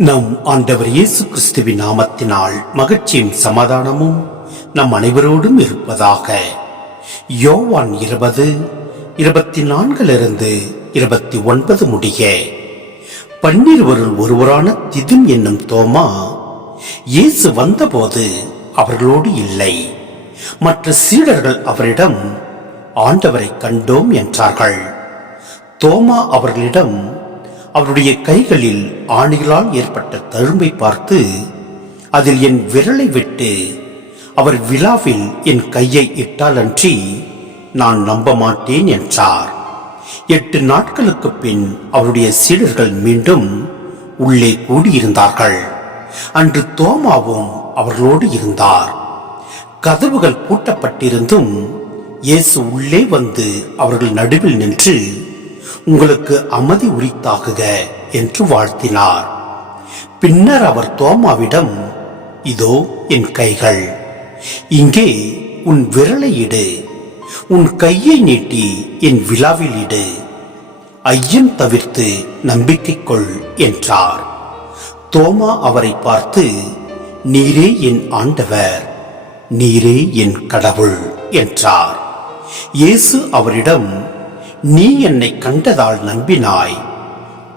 நம் ஆண்டவர் இயேசு கிறிஸ்துவின் நாமத்தினால் மகிழ்ச்சியும் சமாதானமும் நம் அனைவரோடும் இருப்பதாக. யோவான் இருபது இருபத்தி நான்கிலிருந்து இருபத்தி ஒன்பது முடிய. பன்னிருவருள் ஒருவரான திதும் என்னும் தோமா இயேசு வந்தபோது அவர்களோடு இல்லை. மற்ற சீடர்கள் அவரிடம் ஆண்டவரை கண்டோம் என்றார்கள். தோமா அவர்களிடம் அவருடைய கைகளில் ஆணிகளால் ஏற்பட்ட தழும்பை பார்த்து அதில் என் விரலை விட்டு அவர் விழாவில் என் கையை இட்டாலன்றி நான் நம்ப மாட்டேன் என்றார். எட்டு நாட்களுக்கு பின் அவருடைய சீடர்கள் மீண்டும் உள்ளே கூடியிருந்தார்கள். அன்று தோமாவும் அவர்களோடு இருந்தார். கதவுகள் பூட்டப்பட்டிருந்தும் இயேசு உள்ளே வந்து அவர்கள் நடுவில் நின்று உங்களுக்கு அமைதி உரித்தாகுக என்று வாழ்த்தினார். பின்னர் அவர் தோமாவிடம் இதோ என் கைகள். இங்கே உன் விரலை இடு. உன் கையை நீட்டி என் விழாவில் இடு. ஐயம் தவிர்த்து நம்பிக்கை கொள் என்றார். தோமா அவரை பார்த்து நீரே என் ஆண்டவர் நீரே என் கடவுள் என்றார். இயேசு அவரிடம் நீ என்னை கண்டதால் நம்பினாய்.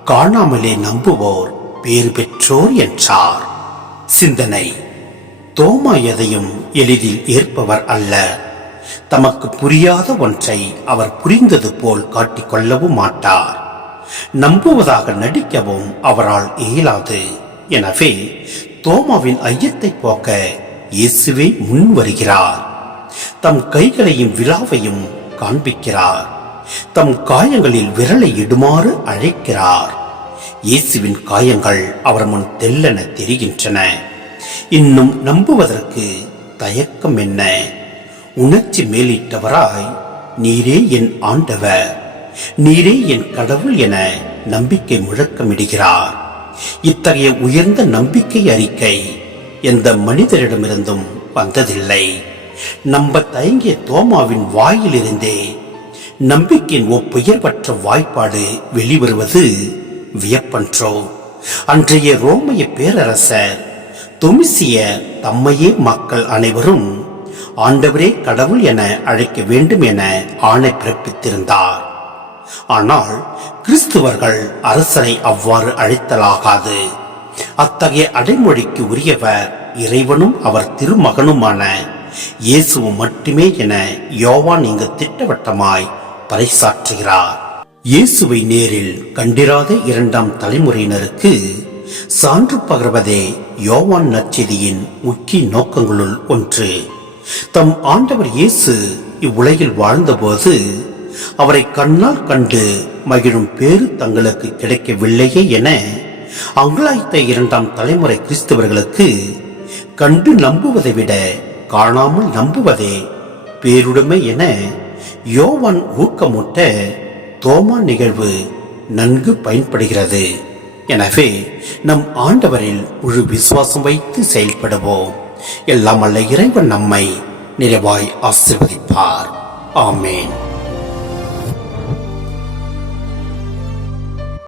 காணாமலே நம்புவோர் பேறு பெற்றோர் என்றார். சிந்தனை. தோமா எதையும் எளிதில் ஏற்பவர் அல்ல. தமக்கு புரியாத ஒன்றை அவர் புரிந்தது போல் காட்டிக்கொள்ளவும் மாட்டார். நம்புவதாக நடிக்கவும் அவரால் இயலாது. எனவே தோமாவின் ஐயத்தை போக்க இயேசுவே முன் வருகிறார் தம் கைகளையும் விழாவையும் காண்பிக்கிறார். தம் காயங்களில் விரலை இடுமாறு அழைக்கிறார். இயேசுவின் காயங்கள் அவர் முன் தெல்லென தெரிகின்றன. இன்னும் நம்புவதற்கு தயக்கம் என்ன? உணர்ச்சி மேலிட்டவராய் நீரே என் ஆண்டவர். நீரே என் கடவுள் என நம்பிக்கை முழக்கமிடுகிறார். இத்தகைய உயர்ந்த நம்பிக்கை அறிக்கை எந்த மனிதரிடமிருந்தும் வந்ததில்லை. நம்ப தயங்கிய தோமாவின் வாயிலிருந்தே நம்பிக்கையின் ஒப்புயர்வற்ற வாய்ப்பாடு வெளிவருவது வியப்பன்றோ. அன்றைய ரோமைய பேரரசர் தொமிசிய தம்மையே மக்கள் அனைவரும் ஆண்டவரே கடவுள் என அழைக்க வேண்டும் என ஆணை பிறப்பித்திருந்தார். ஆனால் கிறிஸ்துவர்கள் அரசனை அவ்வாறு அழைத்தலாகாது. அத்தகைய அடைமொழிக்கு உரியவர் இறைவனும் அவர் திருமகனுமான இயேசுவும் மட்டுமே என யோவான் இங்கு திட்டவட்டமாய் பறைசாற்றுகிறார். இயேசுவை நேரில் கண்டிராத இரண்டாம் தலைமுறையினருக்கு சான்று பகர்வதே யோவான் நற்செய்தியின் முக்கிய நோக்கங்களுள் ஒன்று. தம் ஆண்டவர் இயேசு இவ்வுலகில் வாழ்ந்தபோது அவரை கண்ணால் கண்டு மகிழும் பேறு தங்களுக்கு கிடைக்கவில்லையே என அங்கலாய்த்த இரண்டாம் தலைமுறை கிறிஸ்தவர்களுக்கு கண்டு நம்புவதை விட காணாமல் நம்புவதே பேருடைமை என யோவான் ஊக்கமூட்ட தோமா நிகழ்வு நன்கு பயன்படுகிறது. எனவே நம் ஆண்டவரில் முழு விசுவாசம் வைத்து செயல்படுவோம். எல்லாம் அல்ல இறைவன் நம்மை நிறைவாய் ஆசிர்வதிப்பார். ஆமேன்.